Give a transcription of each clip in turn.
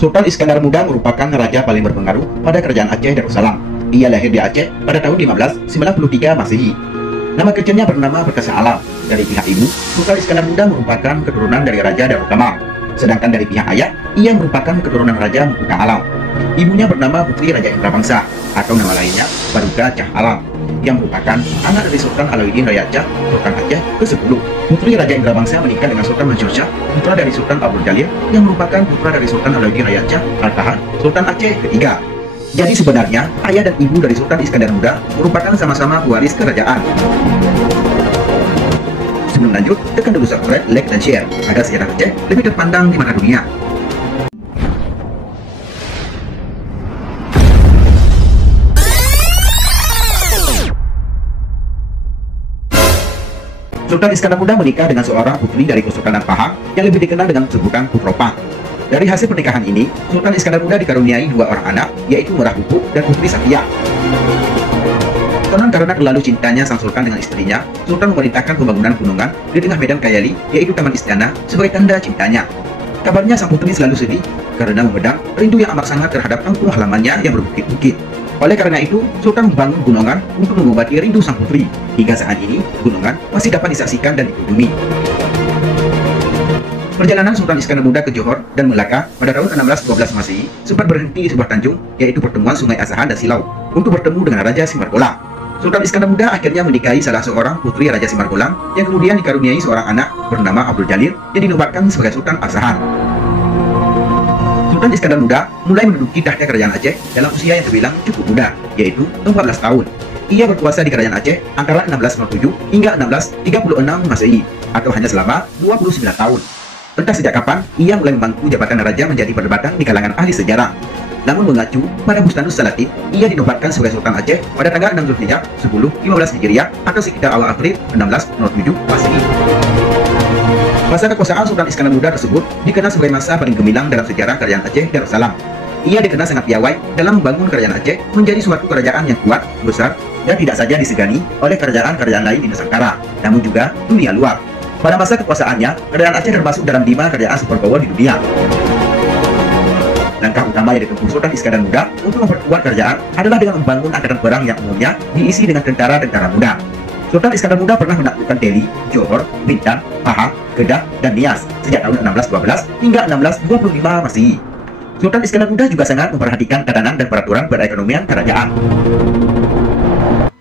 Sultan Iskandar Muda merupakan raja paling berpengaruh pada kerajaan Aceh Darussalam. Ia lahir di Aceh pada tahun 1593 Masehi. Nama kecilnya bernama Perkasa Alam. Dari pihak ibu, Sultan Iskandar Muda merupakan keturunan dari Raja Darul Kamal. Sedangkan dari pihak ayah, ia merupakan keturunan Raja Muda Alam. Ibunya bernama Putri Raja Indra Bangsa, atau nama lainnya Baruga Cah Alam, yang merupakan anak dari Sultan Alauddin Raya Cah, Sultan Aceh ke-10. Putri Raja Indra Bangsa menikah dengan Sultan Mansur Shah, putra dari Sultan Abdul Jalil, yang merupakan putra dari Sultan Alauddin Raya Cah Al-Tahan, Sultan Aceh ketiga. Jadi sebenarnya, ayah dan ibu dari Sultan Iskandar Muda merupakan sama-sama pewaris kerajaan. Sebelum lanjut, tekan dulu subscribe, like, dan share, agar sejarah Aceh lebih terpandang di mata dunia. Sultan Iskandar Muda menikah dengan seorang putri dari Kesultanan Pahang yang lebih dikenal dengan sebutan Putropang. Dari hasil pernikahan ini, Sultan Iskandar Muda dikaruniai dua orang anak, yaitu Merah Pupuk dan Putri Satya. Konon karena terlalu cintanya sang sultan dengan istrinya, Sultan memerintahkan pembangunan gunungan di tengah medan Kayali, yaitu Taman Istana, sebagai tanda cintanya. Kabarnya sang putri selalu sedih karena memendam rindu yang amat sangat terhadap kampung halamannya yang berbukit-bukit. Oleh karena itu, Sultan membangun gunungan untuk mengobati rindu sang putri. Hingga saat ini, gunungan masih dapat disaksikan dan dikunjungi. Perjalanan Sultan Iskandar Muda ke Johor dan Melaka pada tahun 1612 Masehi sempat berhenti di sebuah tanjung, yaitu pertemuan Sungai Asahan dan Silau, untuk bertemu dengan Raja Simargolang. Sultan Iskandar Muda akhirnya menikahi salah seorang putri Raja Simargolang yang kemudian dikaruniai seorang anak bernama Abdul Jalil yang dinobatkan sebagai Sultan Asahan. Sultan Iskandar Muda mulai menduduki tahta kerajaan Aceh dalam usia yang terbilang cukup muda, yaitu 14 tahun. Ia berkuasa di kerajaan Aceh antara 1607 hingga 1636 Masehi, atau hanya selama 29 tahun. Entah sejak kapan ia mulai memangku jabatan raja menjadi perdebatan di kalangan ahli sejarah. Namun mengacu pada Bustanus Salatin, ia dinobatkan sebagai Sultan Aceh pada tanggal 6 Zulhijjah 1015 Hijriah atau sekitar awal April 1607 Masehi. Masa kekuasaan Sultan Iskandar Muda tersebut dikenal sebagai masa paling gemilang dalam sejarah kerajaan Aceh Darussalam. Ia dikenal sangat piawai dalam membangun kerajaan Aceh menjadi suatu kerajaan yang kuat, besar, dan tidak saja disegani oleh kerajaan-kerajaan lain di Nusantara, namun juga dunia luar. Pada masa kekuasaannya, kerajaan Aceh termasuk dalam 5 kerajaan superpower di dunia. Langkah utama yang ditempuh Sultan Iskandar Muda untuk memperkuat kerajaan adalah dengan membangun angkatan perang yang umumnya diisi dengan tentara-tentara muda. Sultan Iskandar Muda pernah menaklukkan Delhi, Johor, Bintan, Pahang, Kedah, dan Nias sejak tahun 1612 hingga 1625 Masehi. Sultan Iskandar Muda juga sangat memperhatikan tatanan dan peraturan perekonomian kerajaan.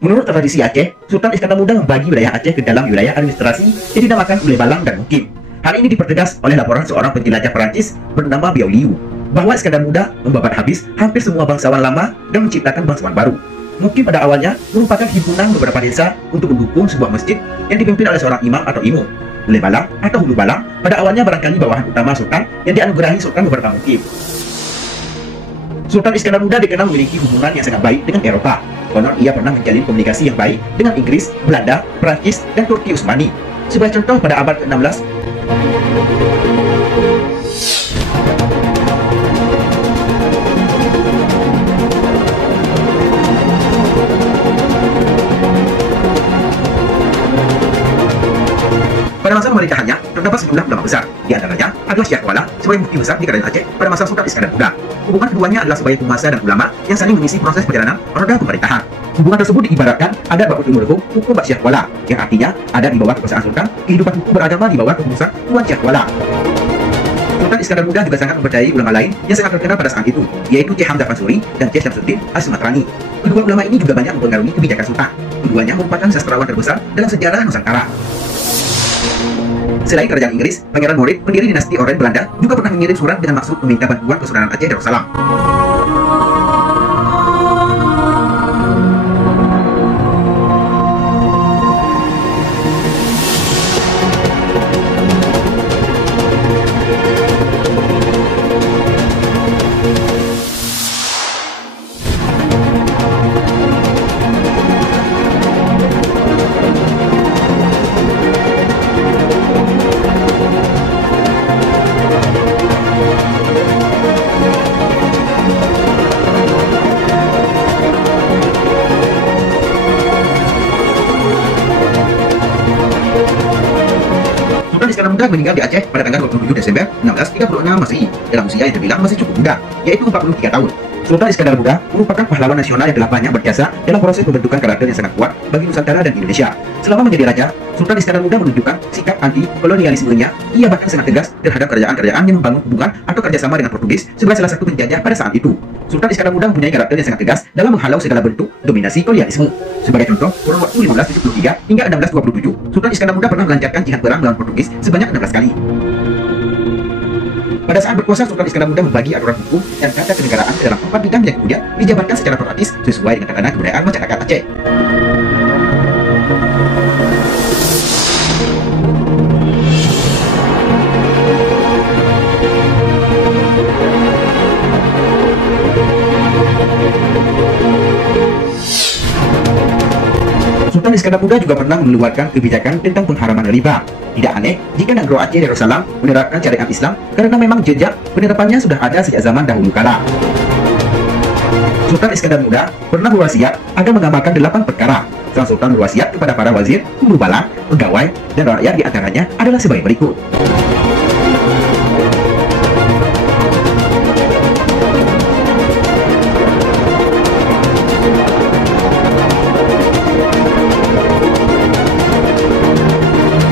Menurut tradisi Aceh, Sultan Iskandar Muda membagi wilayah Aceh ke dalam wilayah administrasi yang dinamakan Ulebalang dan Mukim. Hal ini dipertegas oleh laporan seorang penjelajah Perancis bernama Beaulieu, bahwa Iskandar Muda membabat habis hampir semua bangsawan lama dan menciptakan bangsawan baru. Mukim pada awalnya merupakan himpunan beberapa desa untuk mendukung sebuah masjid yang dipimpin oleh seorang imam atau imam. Ulebalang atau Hulu Balang pada awalnya barangkali bawahan utama sultan yang dianugerahi sultan beberapa mukim. Sultan Iskandar Muda dikenal memiliki hubungan yang sangat baik dengan Eropa. Konon ia pernah menjalin komunikasi yang baik dengan Inggris, Belanda, Prancis, dan Turki Utsmani. Sebagai contoh, pada abad ke-16, pada masa pemerintahannya, terdapat sejumlah ulama besar. Di antaranya adalah Syekh Kuala sebagai mufti besar di kerajaan Aceh pada masa Sultan Iskandar Muda. Hubungan keduanya adalah sebagai penguasa dan ulama yang saling mengisi proses perjalanan roda pemerintahan. Hubungan tersebut diibaratkan ada bab ilmu hukum, hukum bak Syekh Kuala, yang artinya ada di bawah kekuasaan Sultan, kehidupan hukum beragama di bawah kepengurusan Tuan Syekh Kuala. Sultan Iskandar Muda juga sangat mempercayai ulama lain yang sangat terkenal pada saat itu, yaitu Syekh Hamzah Mansuri dan Syekh Syamsuddin As-Sumatrani. Kedua ulama ini juga banyak mempengaruhi kebijakan Sultan. Keduanya merupakan sastrawan terbesar dalam sejarah Nusantara. Selain kerajaan Inggris, Pangeran Morit, pendiri dinasti Orange Belanda, juga pernah mengirim surat dengan maksud meminta bantuan Kesultanan Aceh Darussalam. Iskandar Muda meninggal di Aceh pada tanggal 27 Desember 1636 Masehi dalam usia yang terbilang masih cukup muda, yaitu 43 tahun. Sultan Iskandar Muda merupakan pahlawan nasional yang telah banyak berjasa dalam proses pembentukan karakter yang sangat kuat bagi Nusantara dan Indonesia. Selama menjadi raja, Sultan Iskandar Muda menunjukkan sikap anti-kolonialismenya. Ia bahkan sangat tegas terhadap kerajaan-kerajaan yang membangun hubungan atau kerjasama dengan Portugis sebagai salah satu penjajah pada saat itu. Sultan Iskandar Muda mempunyai karakter yang sangat tegas dalam menghalau segala bentuk dominasi kolonialisme. Sebagai contoh, kurun waktu 1573 hingga 1627, Sultan Iskandar Muda pernah melancarkan jihad perang melawan Portugis sebanyak 16 kali. Pada saat berkuasa, Sultan Iskandar Muda membagi aturan hukum dan tata kenegaraan ke dalam 4 bidang yang kemudian dijabarkan secara pragmatis sesuai dengan tatanan kebudayaan masyarakat Aceh. Sultan Iskandar Muda juga pernah mengeluarkan kebijakan tentang pengharaman riba. Tidak aneh jika negara Aceh Darussalam menerapkan syariat Islam karena memang jejak penerapannya sudah ada sejak zaman dahulu kala. Sultan Iskandar Muda pernah berwasiat agar mengamalkan 8 perkara. Sang Sultan berwasiat kepada para wazir, pembala, pegawai, dan rakyat di antaranya adalah sebagai berikut.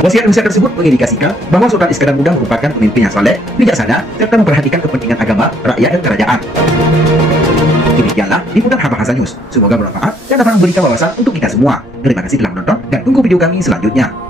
Wasiat-wasiat tersebut mengindikasikan bahwa Sultan Iskandar Muda merupakan pemimpin yang saleh, bijaksana, serta memperhatikan kepentingan agama, rakyat, dan kerajaan. Demikianlah liputan Habahasa News. Semoga bermanfaat dan dapat memberikan wawasan untuk kita semua. Terima kasih telah menonton dan tunggu video kami selanjutnya.